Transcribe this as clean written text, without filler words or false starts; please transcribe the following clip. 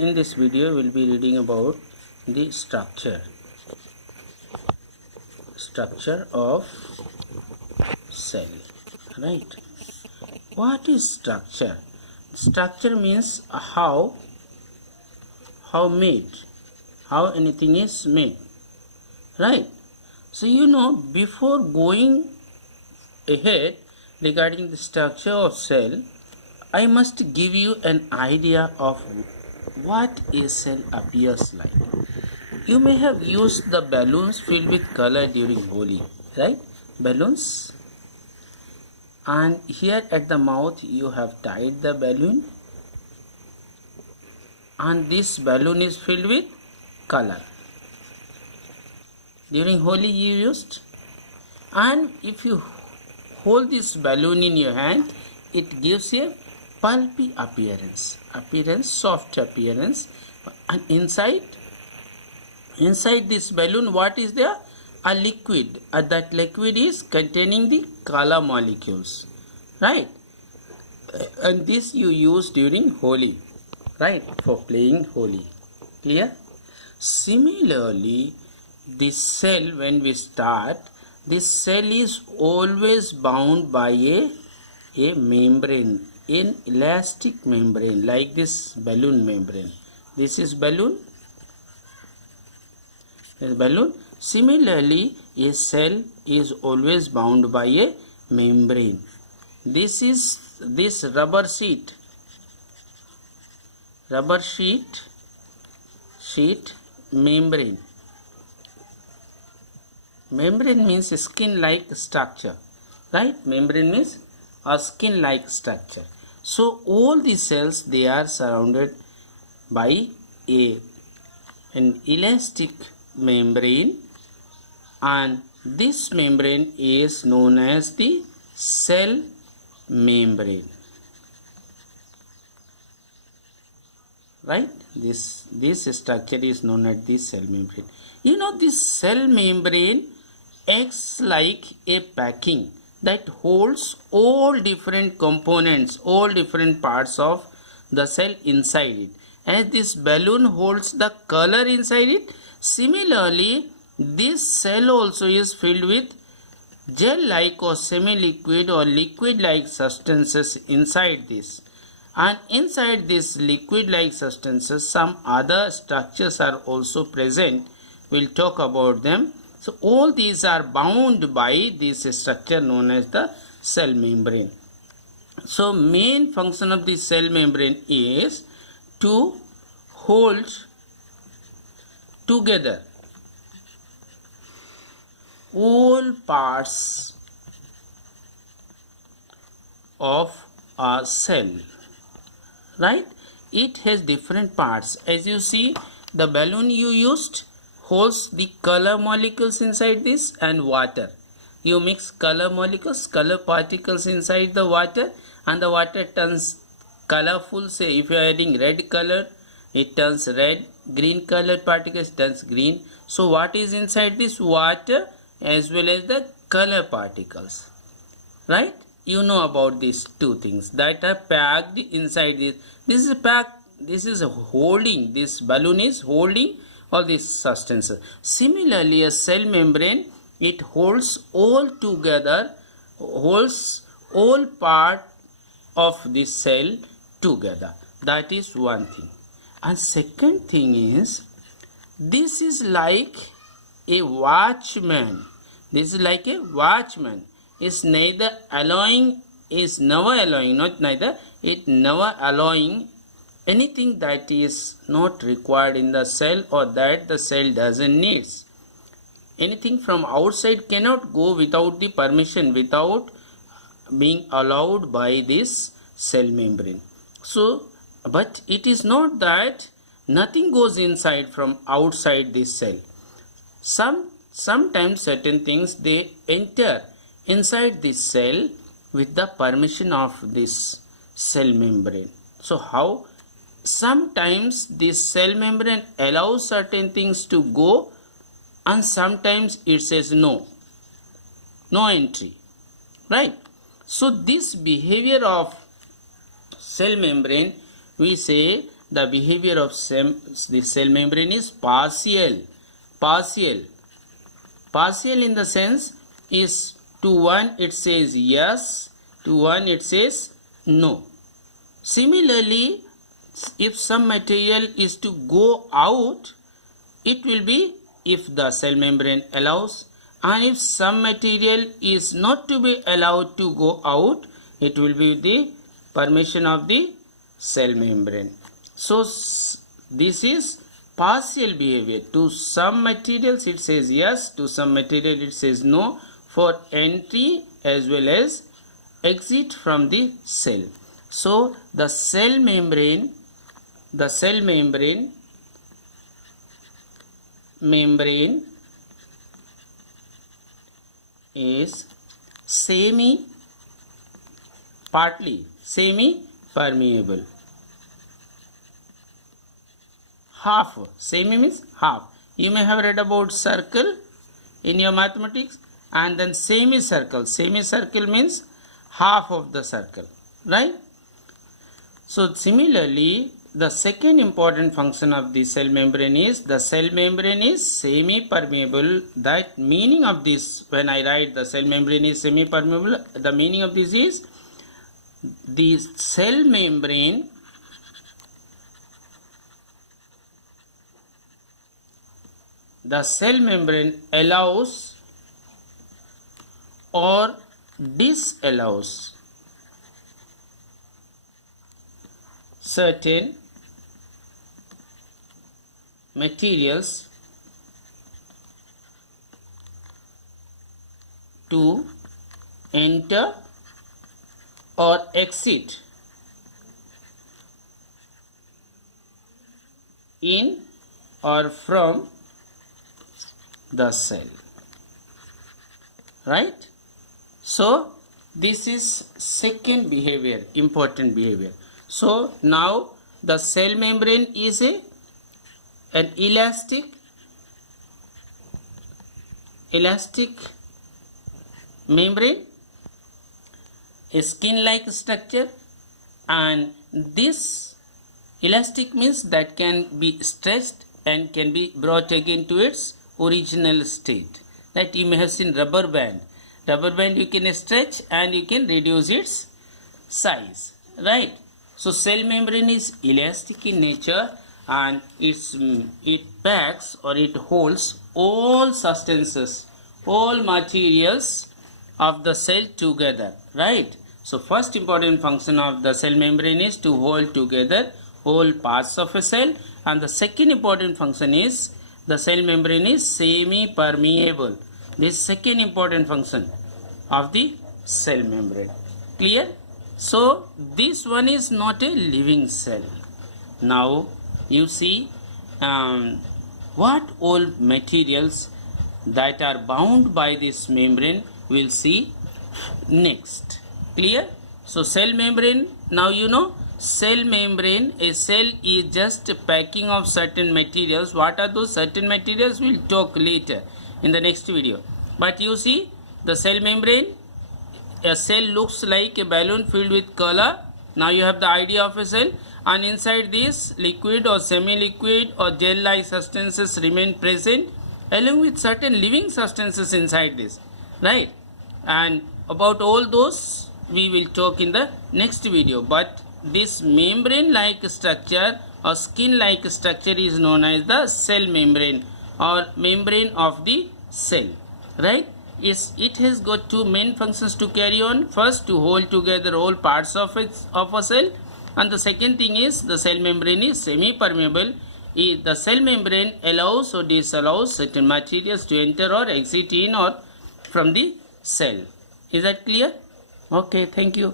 In this video we'll be reading about the structure of cell. Right? What is structure? Structure means how anything is made. Right? So before going ahead regarding the structure of cell, I must give you an idea of what a cell appears like. You may have used the balloons filled with color during Holi, right? Balloons. And here at the mouth you have tied the balloon, and this balloon is filled with color. During Holi you used, and if you hold this balloon in your hand, it gives a pulpy appearance, soft appearance. And inside this balloon, what is there? A liquid. That liquid is containing the color molecules, right? And this you use during Holi, right? For playing Holi. Clear? Similarly, this cell, when we start, this cell is always bound by a membrane, an elastic membrane, like this balloon membrane. This is balloon. Similarly, a cell is always bound by a membrane. This is this rubber sheet membrane. Membrane means skin-like structure, right? Membrane means a skin-like structure. So all the cells, they are surrounded by an elastic membrane, and this membrane is known as the cell membrane, right? This structure is known as the cell membrane. This cell membrane acts like a packing that holds all different components, all different parts of the cell inside it. As this balloon holds the color inside it, similarly this cell also is filled with gel-like or semi-liquid or liquid-like substances inside this. And inside this liquid-like substances, some other structures are also present. We'll talk about them. So all these are bound by this structure known as the cell membrane. So main function of the cell membrane is to hold together all parts of a cell, right? It has different parts. As you see, the balloon you used holds the color molecules inside this and water. You mix color molecules, color particles inside the water, and the water turns colorful. Say if you are adding red color, it turns red. Green color particles turns green. So what is inside this? Water as well as the color particles, right? You know about these two things that are packed inside this. This is packed. This is holding. This balloon is holding all these substances. Similarly, a cell membrane, it holds all together, holds all part of this cell together. That is one thing. And second thing is, this is like a watchman. This is like a watchman. It's never allowing anything that is not required in the cell or that the cell doesn't need. Anything from outside cannot go without the permission, without being allowed by this cell membrane. So, but it is not that nothing goes inside from outside this cell. Sometimes certain things, they enter inside this cell with the permission of this cell membrane. So how? Sometimes this cell membrane allows certain things to go, and sometimes it says no entry, right? So this behavior of cell membrane, we say the behavior of the cell membrane is partial. Partial in the sense is to one it says yes, to one it says no. Similarly, if some material is to go out, it will be if the cell membrane allows, and if some material is not to be allowed to go out, it will be the permission of the cell membrane. So this is partial behavior. To some materials it says yes, to some material it says no, for entry as well as exit from the cell. So the cell membrane is partly semi-permeable. Half. Semi means half. You may have read about circle in your mathematics, and then semicircle. Semicircle means half of the circle, right? So similarly, the second important function of the cell membrane is the cell membrane is semi-permeable. That meaning of this, when I write the cell membrane is semi-permeable, the meaning of this is the cell membrane allows or disallows certain materials to enter or exit in or from the cell, right? So this is second behavior, important behavior. So now the cell membrane is an elastic membrane, a skin-like structure, and this elastic means that can be stretched and can be brought again to its original state. That you may have seen rubber band. Rubber band you can stretch and you can reduce its size, right? So cell membrane is elastic in nature, and it packs or it holds all substances, all materials of the cell together, right? So first important function of the cell membrane is to hold together all parts of a cell, and the second important function is the cell membrane is semi-permeable. This is second important function of the cell membrane. Clear? So this one is not a living cell. Now you see what all materials that are bound by this membrane we'll see next. Clear? So cell membrane, now you know cell membrane, a cell is just a packing of certain materials. What are those certain materials? We'll talk later in the next video. But you see the cell membrane, a cell looks like a balloon filled with color. Now you have the idea of a cell, and inside this liquid or semi-liquid or gel-like substances remain present along with certain living substances inside this, right? And about all those we will talk in the next video. But this membrane-like structure or skin-like structure is known as the cell membrane or membrane of the cell, right? It has got two main functions to carry on. First, to hold together all parts of a cell, and the second thing is the cell membrane is semi-permeable. The cell membrane allows or disallows certain materials to enter or exit in or from the cell. Is that clear? Okay, thank you.